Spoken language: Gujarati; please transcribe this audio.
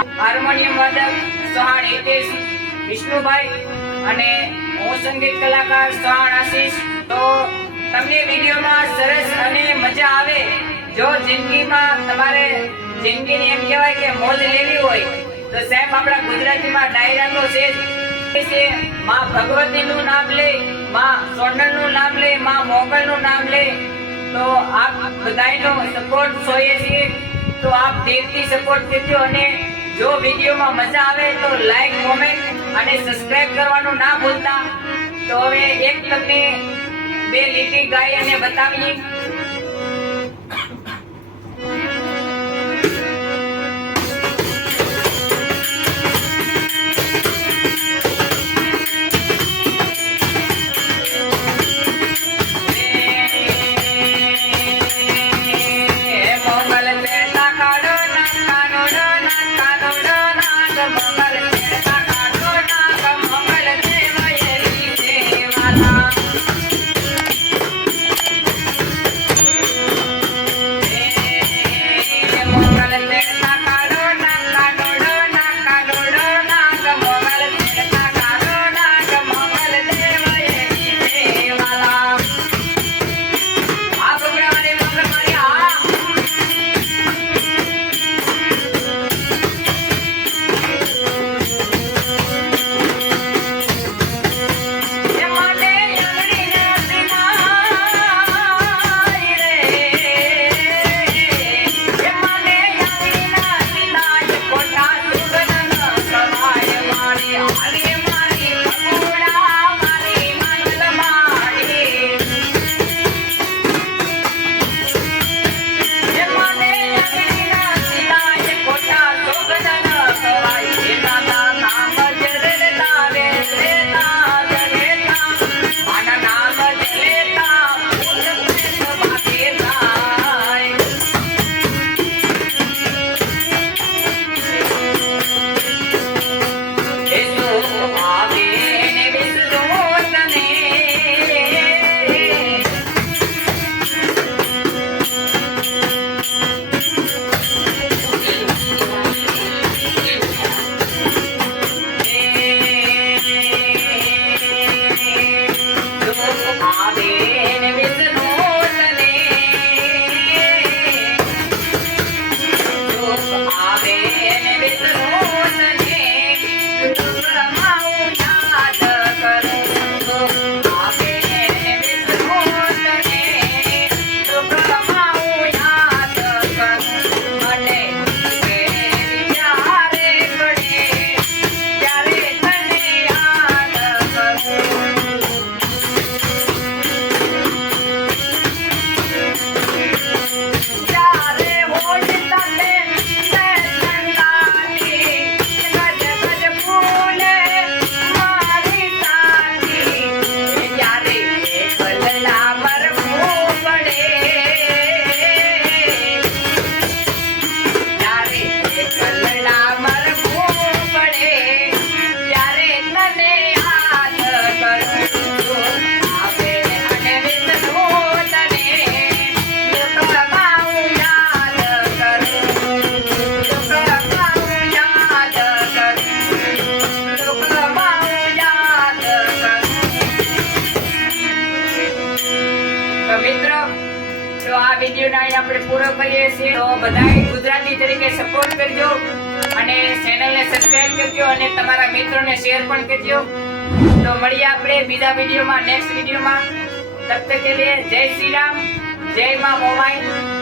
હાર્મોનિયમ વાદક સહાણ હિતેશ વિષ્ણુભાઈ અને હું સંગીત કલાકાર સહાણ આશીષ। તો તમને વિડીયોમાં સરસ અને મજા આવે। જો જિંદગીમાં તમારે જિંદગીની એમ કહેવાય કે મોજ લેવી હોય તો સાહેબ આપણા ગુજરાતીમાં ડાયરા તો છે માં ભગવતીનું નામ લે, માં સોનલનું નામ લે, માં મોગલનું નામ લે। તો આપ બધાનો સપોર્ટ જોઈએ છીએ, તો આપ દિલથી સપોર્ટ કરજો અને જો વિડીયોમાં મજા આવે તો લાઈક, કોમેન્ટ અને સબસ્ક્રાઇબ કરવાનું ના ભૂલતા। તો હવે એક તમને બે લીટી ગાઈ અને બતાવીએ। તો આ વિડિયો ના આપણે પૂરો કરીએ છીએ। તો બધાય ગુજરાતી તરીકે સપોર્ટ કરજો અને ચેનલને સબસ્ક્રાઇબ કરજો અને તમારા મિત્રોને શેર પણ કરજો। તો મળીએ આપણે બીજા વિડિયોમાં, નેક્સ્ટ વિડિયોમાં। તબ તક કે લીએ જય શ્રી રામ, જય માં મોમાઈ।